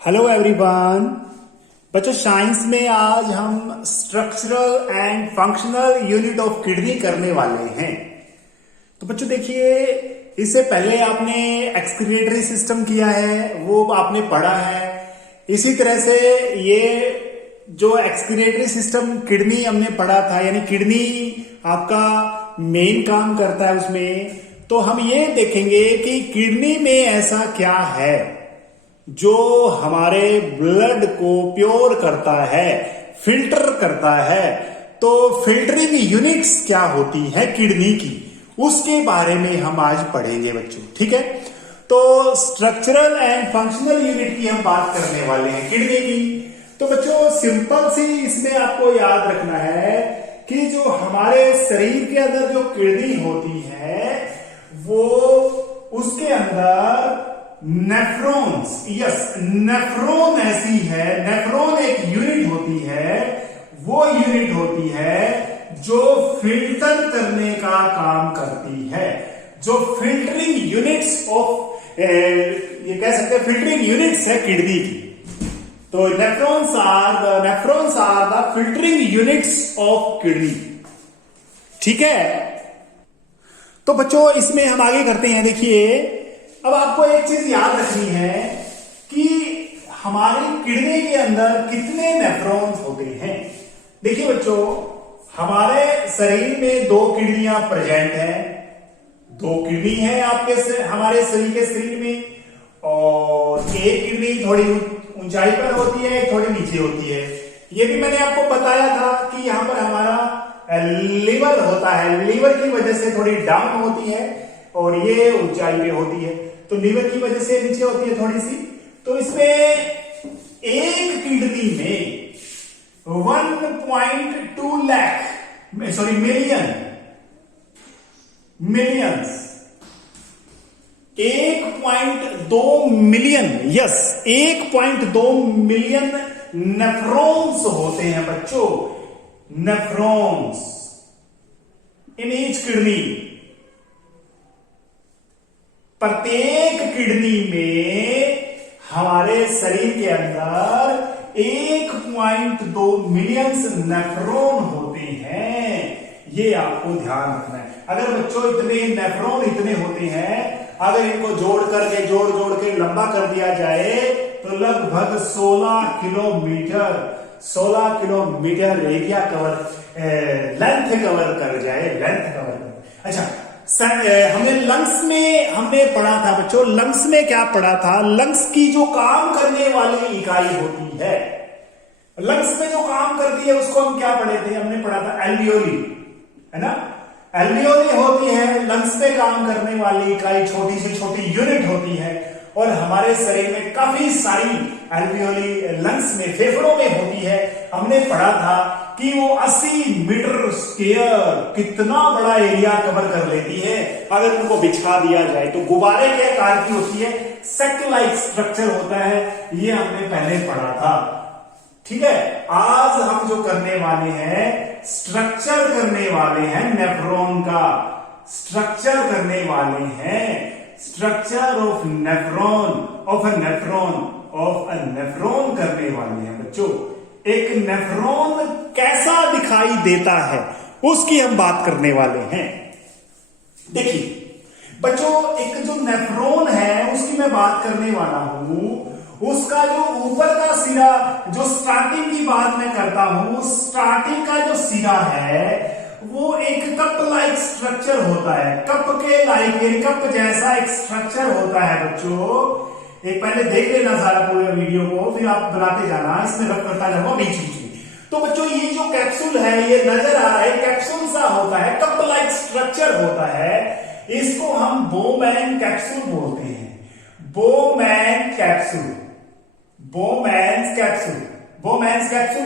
Hello everyone. बच्चों, science में आज हम structural and functional unit of kidney करने वाले हैं। तो बच्चों देखिए, इससे पहले आपने एक्सक्रीटरी सिस्टम किया है, वो आपने पढ़ा है। इसी तरह से ये जो एक्सक्रीटरी सिस्टम किडनी हमने पढ़ा था, यानी किडनी आपका मेन काम करता है उसमें। तो हम ये देखेंगे कि किडनी में ऐसा क्या है जो हमारे ब्लड को प्योर करता है, फिल्टर करता है। तो फिल्टरिंग यूनिट्स क्या होती है किडनी की, उसके बारे में हम आज पढ़ेंगे बच्चों, ठीक है। तो स्ट्रक्चरल एंड फंक्शनल यूनिट की हम बात करने वाले हैं किडनी की। तो बच्चों सिंपल सी इसमें आपको याद रखना है कि जो हमारे शरीर के अंदर जो किडनी होती है, वो उसके अंदर नेफ्रॉन्स, यस, नेफ्रॉन ऐसी है, नेफ्रॉन एक यूनिट होती है, वो यूनिट होती है जो फिल्टर करने का काम करती है। जो फिल्टरिंग यूनिट्स ऑफ ये कह सकते हैं फिल्टरिंग यूनिट्स है किडनी की। तो nephrons are the filtering units of kidney, ठीक है। तो बच्चों इसमें हम आगे करते हैं। देखिए, अब आपको एक चीज याद रखनी है कि हमारी किडनी के अंदर कितने नेफ्रॉन्स होते हैं। देखिए बच्चों, हमारे शरीर में दो किडनियां प्रेजेंट हैं। दो किडनी है आपके हमारे शरीर में, और एक किडनी थोड़ी ऊंचाई पर होती है, एक थोड़ी नीचे होती है। ये भी मैंने आपको बताया था कि यहां पर हमारा लीवर होता है, लीवर की वजह से थोड़ी डाउन होती है और ये ऊंचाई पे होती है। तो लीवर की वजह से नीचे होती है थोड़ी सी। तो इसमें एक किडनी में 1.2 lakh millions 1.2 million, yes, 1.2 million nephrons होते हैं बच्चों, नेफ्रॉन्स इन ईच किडनी। प्रत्येक किडनी में हमारे शरीर के अंदर 1.2 मिलियंस नेफ्रॉन होते हैं। ये आपको ध्यान रखना है। अगर बच्चों इतने नेफ्रॉन इतने होते हैं, अगर इनको जोड़ के लंबा कर दिया जाए तो लगभग 16 किलोमीटर एरिया लेंथ कवर कर जाए। अच्छा, हमने लंग्स में हमने पढ़ा था बच्चों, लंग्स में क्या पढ़ा था? लंग्स की जो काम करने वाली इकाई होती है, लंग्स में जो काम करती है उसको हम क्या पढ़े थे? हमने पढ़ा था एल्वियोली, है ना। एल्वियोली होती है लंग्स में काम करने वाली इकाई, छोटी से छोटी यूनिट होती है। और हमारे शरीर में काफी सारी एल्वियोली लंग्स में, फेफड़ों में होती है। हमने पढ़ा था कि वो 80 मीटर स्क्वायर कितना बड़ा एरिया कवर कर लेती है अगर उनको बिछा दिया जाए। तो गुब्बारे के आकार की होती है, सेक लाइक स्ट्रक्चर होता है, ये हमने पहले पढ़ा था, ठीक है। आज हम जो करने वाले हैं, स्ट्रक्चर करने वाले हैं नेफ्रॉन का, स्ट्रक्चर करने वाले हैं, स्ट्रक्चर ऑफ नेफ्रॉन करने वाले हैं बच्चों। एक नेफ्रॉन कैसा दिखाई देता है उसकी हम बात करने वाले हैं। देखिए बच्चों, एक जो नेफ्रॉन है उसकी मैं बात करने वाला हूं। उसका जो ऊपर का सिरा, जो स्टार्टिंग की बात मैं करता हूं, स्टार्टिंग का जो सिरा है वो एक कप लाइक स्ट्रक्चर होता है, कप के लाइक, कप जैसा एक स्ट्रक्चर होता है बच्चों। एक पहले देख लेना सारा पूरे वीडियो को, फिर आप बनाते जाना, इसमें रब करता जाऊंगा बीच में। तो बच्चों ये जो कैप्सूल है, ये नजर आ रहा है, कैप्सूल सा होता है, कप लाइक स्ट्रक्चर होता है। इसको हम बोमैन कैप्सूल बोलते हैं, बोमैन कैप्सूल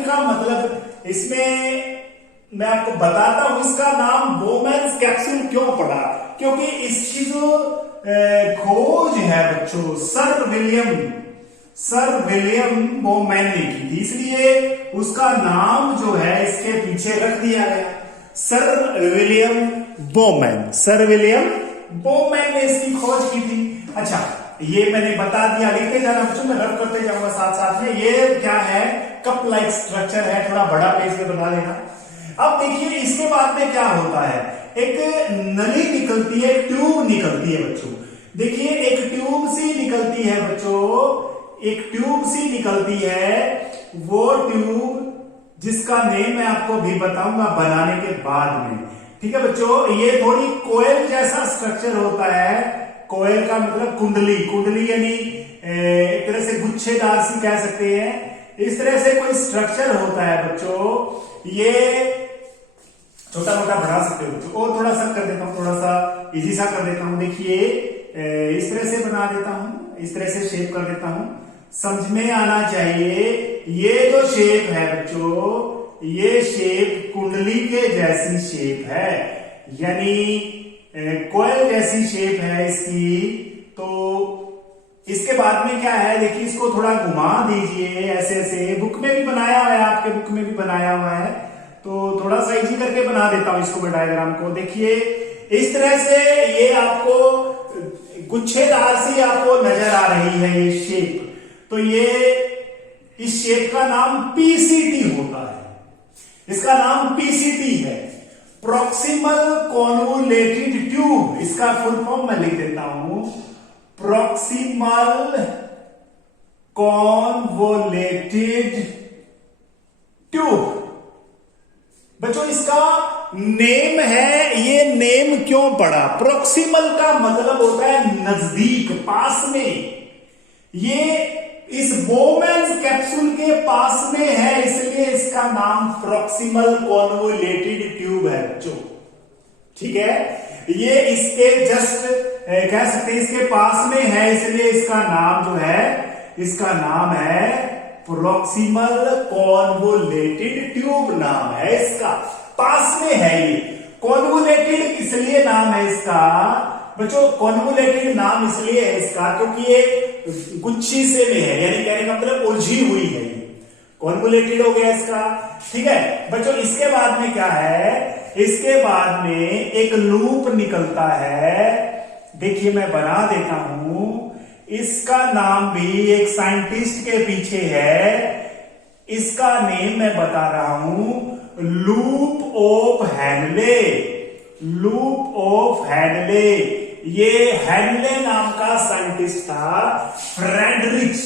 का मतलब, इसमें मैं आपको बताता हूं इसका नाम बोमैन कैप्सूल क्यों पड़ा। क्योंकि इसकी जो खोज है बच्चों सर विलियम बोमैन ने की थी, इसलिए उसका नाम जो है इसके पीछे रख दिया गया, सर विलियम बोमैन ने इसकी खोज की थी। अच्छा, ये मैंने बता दिया, लिखते जाना बच्चों, मैं रब करते जाऊंगा साथ साथ में। ये क्या है, कप लाइक स्ट्रक्चर है, थोड़ा बड़ा पेज में बना लेना। अब देखिए इसके बाद में क्या होता है, एक नली निकलती है, एक ट्यूब निकलती है बच्चों। देखिए एक ट्यूब सी निकलती है बच्चों, एक ट्यूब सी निकलती है, वो ट्यूब जिसका नेम मैं आपको भी बताऊंगा बनाने के बाद में, ठीक है बच्चों। ये थोड़ी कोयल जैसा स्ट्रक्चर होता है, कोयल का मतलब कुंडली, कुंडली यानी एक तरह से गुच्छेदार सी कह सकते हैं, इस तरह से कोई स्ट्रक्चर होता है बच्चों। ये छोटा मोटा बना सकते हो बच्चों, और थोड़ा सा कर देता हूं, थोड़ा सा इजी सा कर देता हूं। देखिए इस तरह से बना देता हूं, इस तरह से शेप कर देता हूं, समझ में आना चाहिए। ये जो शेप है बच्चों, ये शेप कुंडली के जैसी शेप है, यानी कोयल जैसी शेप है इसकी। तो इसके बाद में क्या है, देखिए इसको थोड़ा घुमा दीजिए ऐसे ऐसे, बुक में भी बनाया हुआ है, आपके बुक में भी बनाया हुआ है, तो थोड़ा सा इजी करके बना देता हूं इसको मैं डायग्राम को। देखिए इस तरह से ये आपको गुच्छेदार सी आपको नजर आ रही है ये शेप। तो ये इस शेप का नाम पीसीटी होता है, इसका नाम पीसीटी है, प्रॉक्सिमल कॉन्वोलेटेड ट्यूब। इसका फुल फॉर्म मैं लिख देता हूं, प्रॉक्सिमल कॉन्वोलेटेड ट्यूब। बच्चों इसका नेम है, ये नेम क्यों पड़ा, प्रॉक्सिमल का मतलब होता है नजदीक, पास में। ये इस बोमेन्स कैप्सूल के पास में है, इसलिए इसका नाम प्रॉक्सिमल कॉन्वोलेटेड ट्यूब है बच्चों, ठीक है। ये इसके जस्ट कह सकते हैं इसके पास में है, इसलिए इसका नाम जो है, इसका नाम है प्रॉक्सिमल कॉन्वोलेटेड ट्यूब, नाम है इसका, पास में है ये। कॉन्वोलेटेड इसलिए नाम है इसका बच्चों, कॉन्वोलेटेड नाम इसलिए है इसका क्योंकि ये गुच्छी से में है, यानी कहने का मतलब उलझी हुई है, कॉन्वोलेटेड हो गया इसका, ठीक है बच्चों। इसके बाद में क्या है, इसके बाद में एक लूप निकलता है, देखिए मैं बना देता हूं, इसका नाम भी एक साइंटिस्ट के पीछे है, इसका नेम मैं बता रहा हूं, loop of Henle, loop of Henle. ये हैनले नाम का साइंटिस्ट था, फ्रेडरिच,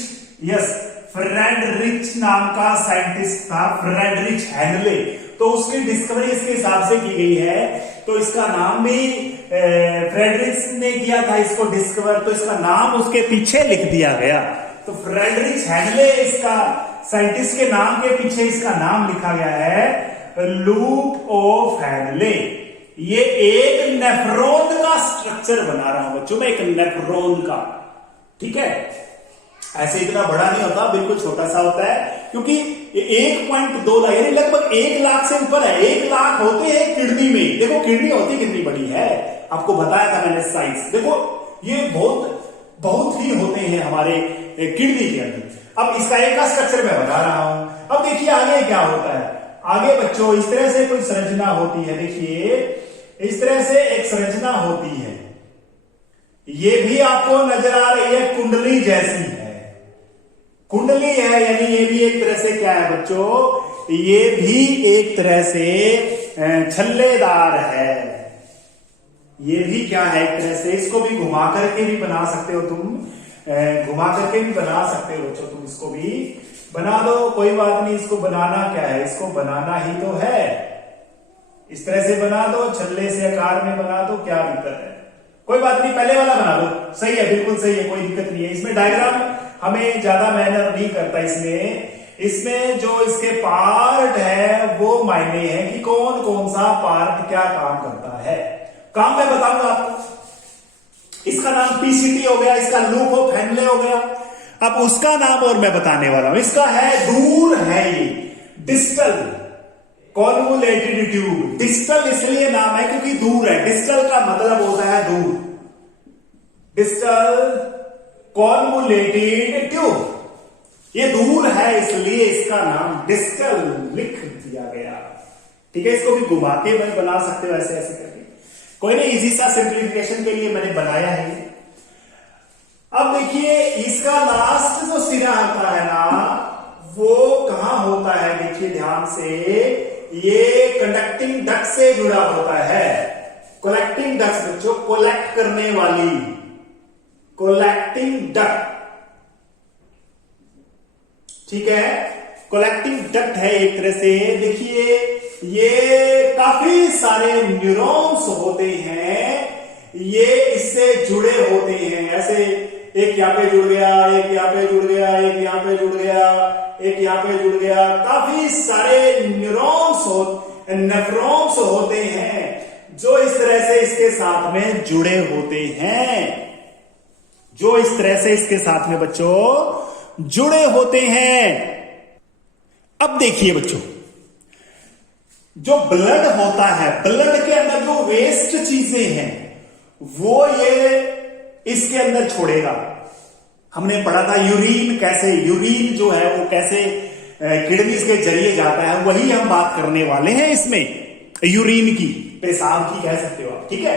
यस फ्रेडरिच नाम का साइंटिस्ट था, फ्रेडरिच हैनले। तो उसकी डिस्कवरी इसके हिसाब से की गई है, तो इसका नाम भी फ्रेडरिच ने किया था इसको डिस्कवर, तो इसका नाम उसके पीछे लिख दिया गया। तो फ्रेडरिच हैनले इसका साइंटिस्ट के नाम के पीछे इसका नाम लिखा गया है, लूप ऑफ हैनले। ये एक नेफ्रॉन का स्ट्रक्चर बना रहा हूं बच्चों मैं, एक नेफ्रॉन का, ठीक है। ऐसे इतना बड़ा नहीं होता, बिल्कुल छोटा सा होता है, क्योंकि 1.2 लाख यानी लगभग 1 लाख से ऊपर है, 1 लाख होते हैं किडनी में। देखो किडनी होती कितनी बड़ी है, आपको बताया था मैंने साइज, देखो ये बहुत ही होते हैं हमारे किडनी के अंदर। अब इसका एक का स्ट्रक्चर मैं बता रहा हूं। अब देखिए आगे क्या होता है, आगे बच्चों इस तरह से कोई संरचना होती है, देखिए इस तरह से एक संरचना होती है, ये भी आपको नजर आ रही है, कुंडली जैसी है, कुंडली है, यानी ये भी एक तरह से क्या है बच्चों, ये भी एक तरह से छल्लेदार है, ये भी क्या है एक तरह से, इसको भी घुमा करके भी बना सकते हो तुम, घुमा करके भी बना सकते हो बच्चों, तुम इसको भी बना दो, कोई बात नहीं। इसको बनाना क्या है, इसको बनाना ही तो है, इस तरह से बना दो, छल्ले से आकार में बना दो, क्या दिक्कत है, कोई बात नहीं, पहले वाला बना दो, सही है, बिल्कुल सही है, कोई दिक्कत नहीं है। इसमें डायग्राम हमें ज्यादा मेहनत नहीं करता, इसमें जो इसके पार्ट है वो मायने है कि कौन कौन सा पार्ट क्या काम करता है, काम मैं बताऊंगा आपको। इसका नाम पीसीटी हो गया, इसका लूप ऑफ हैनले हो गया। अब उसका नाम और मैं बताने वाला हूं, इसका है, दूर है ये, डिस्टल कॉन्वोलेटेड ट्यूब। डिस्टल इसलिए नाम है क्योंकि दूर है, डिस्टल का मतलब होता है दूर, डिस्टल कॉन्वोलेटेड ट्यूब, ये दूर है इसलिए इसका नाम डिस्टल लिख दिया गया, ठीक है। इसको भी घुमा के मैं बना सकते हो ऐसे ऐसे करके, कोई नहीं, इजी सा सिंप्लीफिकेशन के लिए मैंने बनाया है। अब देखिए इसका लास्ट जो सिरा आता है ना, वो कहां होता है, देखिए ध्यान से, ये कंडक्टिंग डक्ट से जुड़ा होता है। कलेक्टिंग डक्ट बच्चों, कोलेक्ट करने वाली, कोलेक्टिंग डक्ट, ठीक है, कोलेक्टिंग डक्ट है एक तरह से। देखिए ये काफी सारे न्यूरॉन्स होते हैं, ये इससे जुड़े होते हैं। ऐसे एक यहां पे जुड़ गया, एक यहां पे जुड़ गया, एक यहां पे जुड़ गया, एक यहां पे जुड़ गया, काफी सारे न्यूरॉन्स नेफ्रॉन्स होते हैं जो इस तरह से इसके साथ में जुड़े होते हैं, जो इस तरह से इसके साथ में बच्चों जुड़े होते हैं। अब देखिए बच्चों, जो ब्लड होता है, ब्लड के अंदर जो वेस्ट चीजें हैं वो ये इसके अंदर छोड़ेगा। हमने पढ़ा था यूरिन कैसे, यूरिन जो है वो कैसे किडनीज के जरिए जाता है, वही हम बात करने वाले हैं इसमें, यूरिन की, पेशाब की कह सकते हो आप, ठीक है।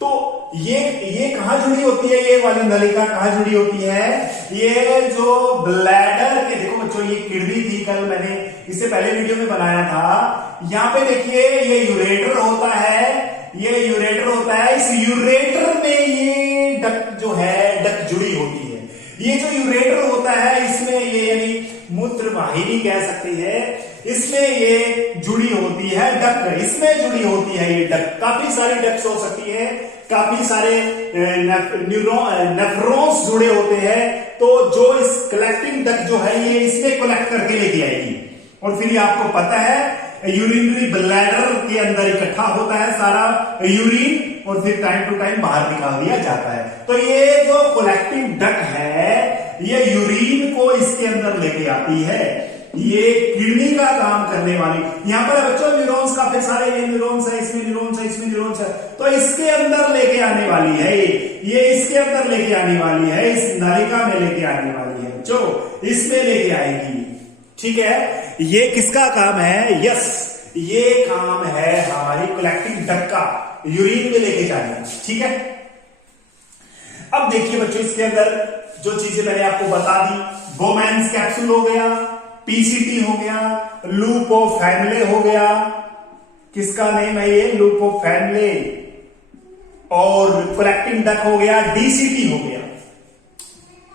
तो ये कहां जुड़ी होती है, ये वाली नलिका कहां जुड़ी होती है, ये जो ब्लैडर के, देखो बच्चों ये किडनी थी, कल मैंने इससे पहले वीडियो में बनाया था। यहां पे देखिए ये यूरेटर होता है, ये यूरेटर होता है, इस यूरेटर में ये डक्ट जो है, डक्ट जुड़ी होती है। ये जो यूरेटर होता है इसमें ये यानी मूत्र वाहिनी कह सकते हैं, इसमें ये जुड़ी होती है डक्ट, इसमें जुड़ी होती है ये डक्ट। काफी सारी डक्ट्स हो सकती है, काफी सारे नेफ्रॉन्स जुड़े होते हैं। तो जो इस कलेक्टिंग डक्ट जो है ये इसमें कलेक्ट करके लेके आएगी, और फिर ये आपको पता है यूरिनरी ब्लैडर के अंदर इकट्ठा होता है सारा यूरिन, और फिर टाइम टू टाइम बाहर निकाल दिया जाता है। तो ये जो कलेक्टिंग डक्ट है ये यूरिन को इसके अंदर लेके आती है, ये किडनी का काम करने वाली। यहां पर बच्चों न्यूरॉन्स काफी सारे, ये न्यूरॉन्स है, इसमें न्यूरॉन्स है, इसमें न्यूरॉन्स है, तो इसके अंदर लेके आने वाली है, ये इसके अंदर लेके आने वाली है, इस नलिका में लेके आने वाली है बच्चों, इसमें लेके आएगी, ठीक है। ये किसका काम है, यस ये काम है हमारी कलेक्टिंग डक्ट का, यूरिन में लेके जाना, ठीक है। अब देखिए बच्चों इसके अंदर जो चीजें मैंने आपको बता दी, बोमैन्स कैप्सूल हो गया, पीसीटी हो गया, लूप ऑफ फैनले हो गया, किसका नेम है ये, लूप ऑफ फैनले, और कलेक्टिंग डक्ट हो गया, डीसीटी हो गया।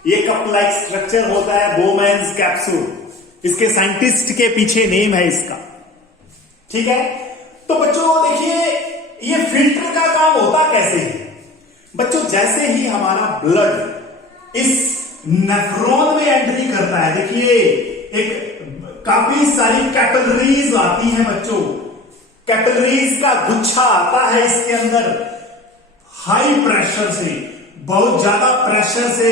ये कप लाइक स्ट्रक्चर होता है बोमैन्स कैप्सूल, इसके साइंटिस्ट के पीछे नेम है इसका, ठीक है। तो बच्चों देखिए ये फिल्टर का काम होता कैसे है बच्चों, जैसे ही हमारा ब्लड इस नेफ्रॉन में एंट्री करता है, देखिए एक काफी सारी कैपिलरीज आती हैं बच्चों, कैपिलरीज का गुच्छा आता है इसके अंदर, हाई प्रेशर से, बहुत ज्यादा प्रेशर से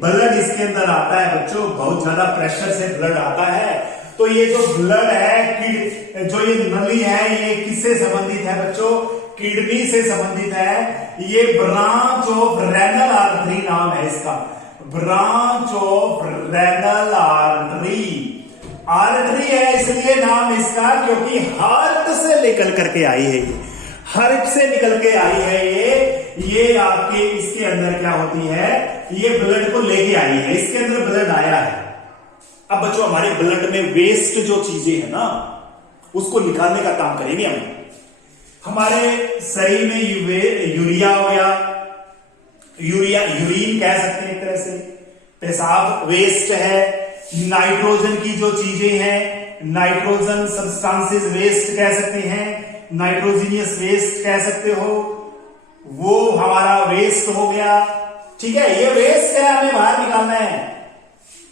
ब्लड इसके अंदर आता है बच्चों, बहुत ज्यादा प्रेशर से ब्लड आता है। तो ये जो ब्लड है, जो ये नली है, ये किससे संबंधित है बच्चों, किडनी से संबंधित है। ये ब्रांच ऑफ रेनल आर्टरी नाम है इसका, branch of renal artery, artery है इसलिए नाम इसका क्योंकि हार्ट से निकल करके आई है, ये हार्ट से निकल के आई है, ये आपके इसके अंदर क्या होती है, ये ब्लड को लेके आई है, इसके अंदर ब्लड आया है। अब बच्चों हमारे ब्लड में वेस्ट जो चीजें है ना उसको निकालने का काम करेंगे हम। हमारे शरीर में यूरिया हो गया, यूरिन कह सकते हैं एक तरह से, पेशाब वेस्ट है, नाइट्रोजन की जो चीजें हैं, नाइट्रोजन सब्सटेंसेस वेस्ट कह सकते हैं, नाइट्रोजीनियस वेस्ट कह सकते हो, वो हमारा वेस्ट हो गया, ठीक है। ये वेस्ट है, हमें बाहर निकालना है,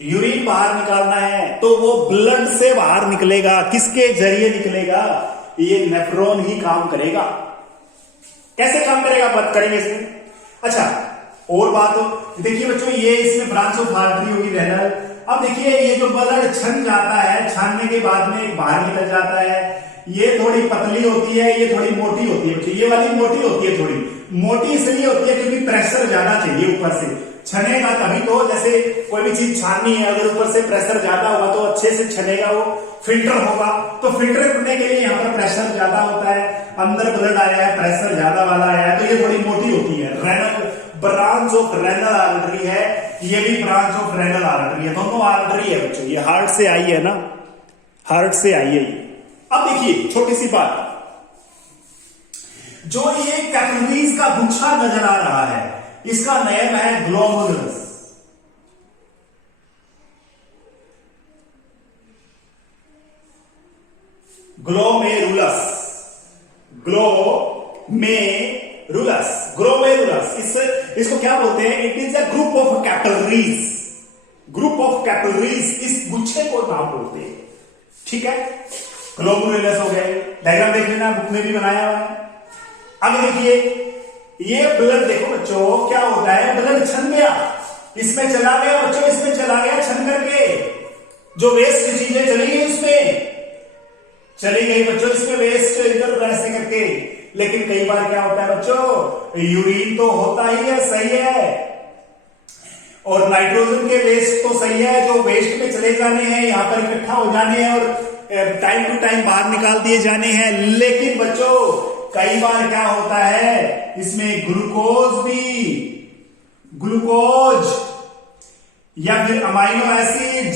यूरिन बाहर निकालना है, तो वो ब्लड से बाहर निकलेगा, किसके जरिए निकलेगा, ये नेफ्रॉन ही काम करेगा। कैसे काम करेगा बात करेंगे इसमें। अच्छा और बात देखिए बच्चों, ये इसमें ब्रांच ऑफ आर्टरी होगी रेनल। अब देखिए ये जो ब्लड छन जाता है, छानने के बाद में बाहर निकल जाता है, ये थोड़ी पतली होती है, ये थोड़ी मोटी होती है, ये वाली मोटी होती है, थोड़ी मोटी इसलिए होती है क्योंकि प्रेशर ज्यादा चाहिए ऊपर से, छनेगा तभी तो, जैसे कोई भी चीज छाननी है अगर ऊपर से प्रेशर ज्यादा होगा तो अच्छे से छनेगा, वो फिल्टर होगा, तो फिल्टर करने के लिए यहाँ पर प्रेशर ज्यादा होता है, अंदर ब्लड आया है, प्रेशर ज्यादा वाला आया है, तो ये थोड़ी मोटी होती है, renal branch of renal artery है, ये भी ब्रांच ऑफ रेनल आर्टरी है, दोनों आर्टरी है बच्चों। ये हार्ट से आई है ना, हार्ट से आई है ये। अब देखिए छोटी सी बात, जो ये कैपिलरीज का गुच्छा नजर आ रहा है, इसका नेम है ग्लोमेरुलस। Glomerulus, glomerulus, glomerulus. इसको क्या बोलते हैं? It is a group of capillaries, group of capillaries, इस गुच्छे को नाम बोलते हैं। ठीक है, ग्लोमेरुलस हो गए, डायग्राम देख लेना, बुक में भी बनाया हुआ है। अब देखिए ये ब्लड देखो बच्चों, क्या होता है, ब्लड छन गया, इसमें चला गया बच्चों, इसमें चला गया छन करके, जो वेस्ट चीजें चली गई उसमें चली गई बच्चों, इसमें वेस्ट इधर उधर ऐसे करके। लेकिन कई बार क्या होता है बच्चों, यूरिन तो होता ही है, सही है, और नाइट्रोजन के वेस्ट तो सही है, जो वेस्ट में चले जाने हैं, यहां पर इकट्ठा हो जाने हैं और टाइम टू टाइम बाहर निकाल दिए जाने हैं। लेकिन बच्चों कई बार क्या होता है, इसमें ग्लूकोज या फिर अमाइनो एसिड,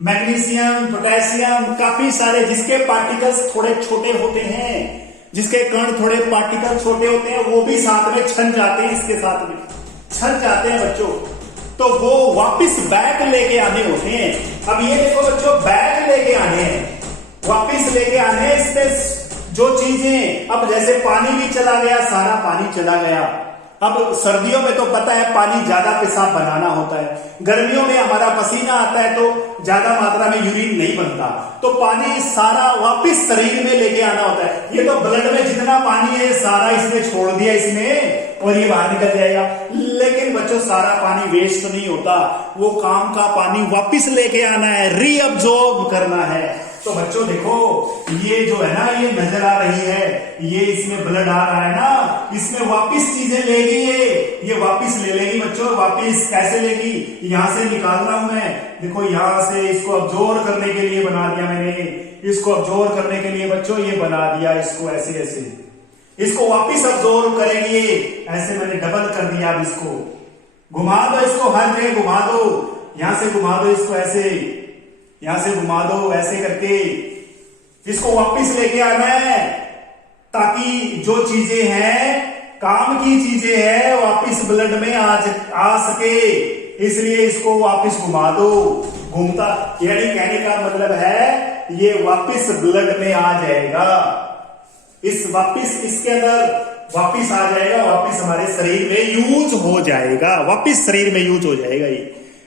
मैग्नीशियम, पोटेशियम, काफी सारे, जिसके पार्टिकल्स थोड़े छोटे होते हैं, जिसके कण थोड़े पार्टिकल छोटे होते हैं, वो भी साथ में छन जाते हैं, इसके साथ में छन जाते हैं बच्चों, तो वो वापस बैक लेके आने होते हैं। अब ये देखो बच्चों, बैक लेके आने हैं, वापस लेके आने हैं, इसमें जो चीजें, अब जैसे पानी भी चला गया, सारा पानी चला गया। अब सर्दियों में तो पता है पानी ज्यादा पेशाब बनाना होता है, गर्मियों में हमारा पसीना आता है तो ज्यादा मात्रा में यूरिन नहीं बनता, तो पानी सारा वापस शरीर में लेके आना होता है। ये तो ब्लड में जितना पानी है सारा इसने छोड़ दिया इसमें, और ये बाहर निकल जाएगा। लेकिन बच्चों सारा पानी वेस्ट नहीं होता, वो काम का पानी वापस लेके आना है, रीअब्जॉर्ब करना है। तो बच्चों देखो ये जो है ना, ये नजर आ रही है, ये इसमें ब्लड आ रहा है ना, इसमें वापस चीजें लेगी, ये वापस ले लेगी बच्चों। वापस कैसे लेगी, यहां से निकाल रहा हूं मैं, देखो यहां से इसको अब्जॉर्ब करने के लिए बना दिया मैंने, इसको अब्जॉर्ब करने के लिए बच्चों ये बना दिया, इसको ऐसे ऐसे, इसको वापस अब्जॉर्ब करेगी, ऐसे मैंने डबल कर दिया। अब इसको घुमा दो, इसको हर जगह घुमा दो, यहां से घुमा दो इसको ऐसे, यहां से घुमा दो ऐसे करके, इसको वापस लेके आना है, ताकि जो चीजें हैं, काम की चीजें हैं, वापस ब्लड में आ सके, इसलिए इसको वापस घुमा दो। घूमता यानी कहने का मतलब है ये वापस ब्लड में आ जाएगा, इस वापस इसके अंदर वापस आ जाएगा, वापस हमारे शरीर में यूज हो जाएगा, वापस शरीर में यूज हो जाएगा।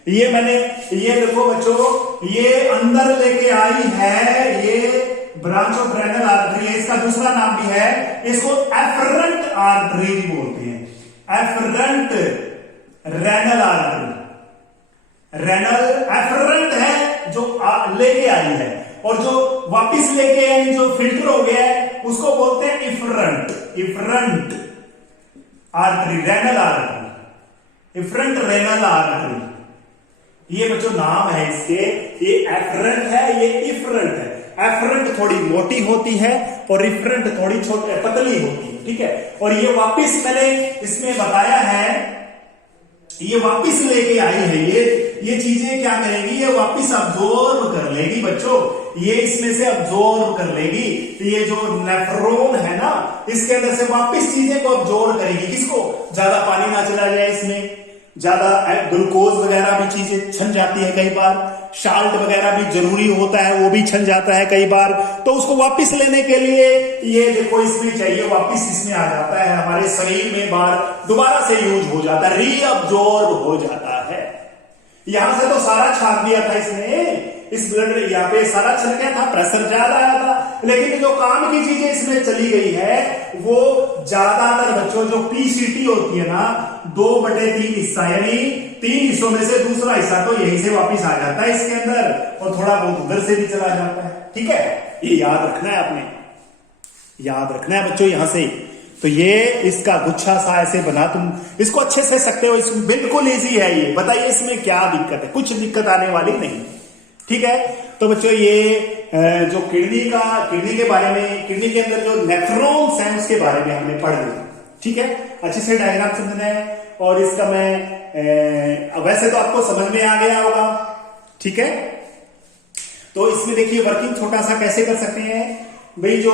ये मैंने, ये देखो बच्चों, ये अंदर लेके आई है, ये ब्रांच ऑफ रेनल आर्टरी है, इसका दूसरा नाम भी है, इसको एफरेंट आर्टरी भी बोलते हैं, efferent renal artery. Renal efferent है जो लेके आई है, और जो वापिस लेके आई, जो फिल्टर हो गया है, उसको बोलते हैं efferent, efferent artery, renal artery, efferent renal artery. ये बच्चों नाम है इसके, ये एफरेंट है, ये इफरेंट है। एफरेंट थोड़ी मोटी होती है और इफरेंट थोड़ी छोटी पतली होती है, ठीक है। और ये वापिस मैंने इसमें बताया है, ये वापिस लेके आई है, ये चीजें क्या करेगी, ये वापिस अब्जॉर्ब कर लेगी बच्चों, ये इसमें से अब्जॉर्ब कर लेगी। तो ये जो नेफ्रॉन है ना, इसके अंदर से वापिस चीजें को अब्जॉर्ब करेगी, किसको, ज्यादा पानी ना चला जाए इसमें, ज्यादा ग्लूकोज वगैरह भी चीजें छन जाती है, कई बार साल्ट वगैरह भी जरूरी होता है, वो भी छन जाता है कई बार, तो उसको वापस लेने के लिए ये देखो इसमें चाहिए, वापस इसमें आ जाता है, हमारे शरीर में बार दोबारा से यूज हो जाता है, रीअब्जॉर्ब हो जाता है। यहां से तो सारा छाप दिया था इसने, इस ब्लड यहाँ पे सारा चल गया था, प्रेशर ज्यादा आया था, लेकिन जो काम की चीजें इसमें चली गई है, वो ज्यादातर बच्चों जो पीसीटी होती है ना, 2/3 हिस्सा, यानी 3 हिस्सों में से दूसरा हिस्सा तो यहीं से वापस आ जाता है इसके अंदर, और थोड़ा बहुत उधर से भी चला जाता है, ठीक है। ये याद रखना है आपने, याद रखना है बच्चों यहां से। तो ये इसका गुच्छा सा ऐसे बना, तुम इसको अच्छे से सकते हो, इसमें बिल्कुल इजी है ये। बताइए इसमें क्या दिक्कत है, कुछ दिक्कत आने वाली नहीं, ठीक है। तो बच्चों ये जो किडनी के बारे में, किडनी के अंदर जो नेफ्रॉन्स हैं उसके बारे में हमने पढ़ लिया, ठीक है, अच्छे से डायग्राम समझना है। और इसका मैं वैसे तो आपको समझ में आ गया होगा, ठीक है। तो इसमें देखिए वर्किंग छोटा सा कैसे कर सकते हैं भाई। जो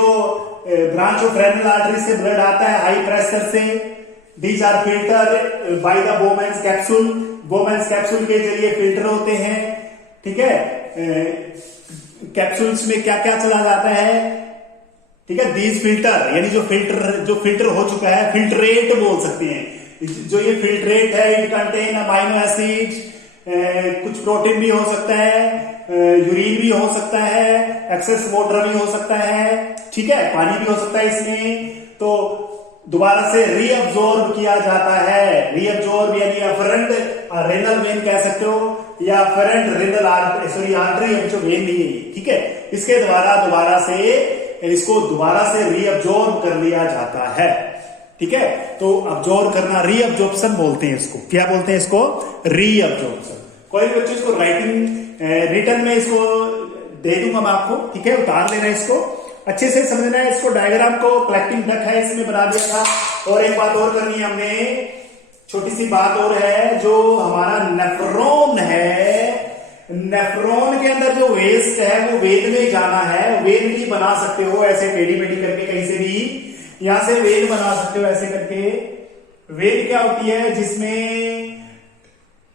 ब्रांच ऑफ रेनल आर्टरी से ब्लड आता है हाई प्रेशर से, these are filter by the Bowman's capsule. Bowman's capsule के जरिए फिल्टर होते हैं, ठीक है। कैप्सूल्स में क्या क्या चला जाता है, ठीक है। दीज फिल्टर यानी जो फिल्टर हो चुका है, फिल्ट्रेट बोल सकते हैं। जो ये फिल्ट्रेट है, इट कंटेन अमाइनो एसिड, कुछ प्रोटीन भी हो सकता है, यूरिन भी हो सकता है, एक्सेस वाटर भी हो सकता है, ठीक है, पानी भी हो सकता है इसमें। तो दोबारा से रीअब्जॉर्ब किया जाता है। रीअब्जॉर्ब यानी अफरेंट रेनल वेन कह सकते हो, या अफरेंट रेनल आर्टरी जो वेन नहीं है, ठीक है। इसके द्वारा दोबारा से रीअब्जॉर्ब कर लिया जाता है, ठीक है। तो अब्जॉर्ब करना रीअब्जॉर्प्शन बोलते हैं इसको। क्या बोलते हैं इसको? रीअब्जॉर्प्शन। कोई भी बच्चे इसको रिटर्न में इसको दे दूंगा मैं आपको, ठीक है। उतार लेना इसको, अच्छे से समझना है इसको। डायग्राम को कलेक्टिंग डक है इसमें बना दिया था। और एक बात और करनी है हमने, छोटी सी बात और है, जो हमारा नेफ्रॉन है, नेफ्रॉन के अंदर जो वेस्ट है वो वेन में जाना है। वेन भी बना सकते हो ऐसे टेढ़ी मेढ़ी करके, कहीं से भी यहां से वेन बना सकते हो ऐसे करके। वेन क्या होती है? जिसमें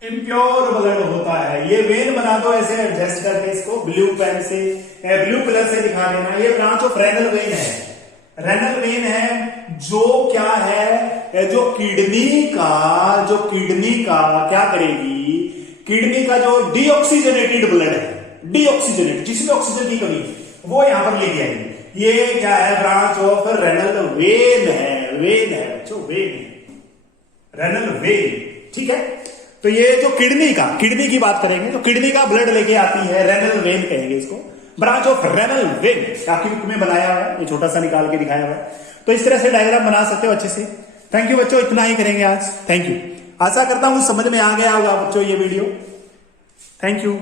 इम्प्योर ब्लड होता है। ये वेन बना दो ऐसे एडजस्ट करके, इसको ब्लू पेन से, ब्लू कलर से दिखा देना। ये ब्रांच ऑफ रेनल वेन है। रेनल वेन है जो क्या है, जो किडनी का क्या करेगी, किडनी का जो डीऑक्सीजनेटेड ब्लड है, डीऑक्सीजनेट जिसमें ऑक्सीजन की कमी है, वो यहां पर ले जाएगी। ये क्या है? ब्रांच ऑफ रेनल वेन है। वेन है बच्चों, वेन है, रेनल वेन, ठीक है। तो ये जो किडनी की बात करेंगे, तो किडनी का ब्लड लेके आती है, रेनल वेन कहेंगे इसको, ब्रांच ऑफ रेनल वेन। काफी बुक में बनाया हुआ है, ये छोटा सा निकाल के दिखाया हुआ है। तो इस तरह से डायग्राम बना सकते हो अच्छे से। थैंक यू बच्चों, इतना ही करेंगे आज। Thank you. आशा करता हूं समझ में आ गया होगा बच्चों ये वीडियो। Thank you.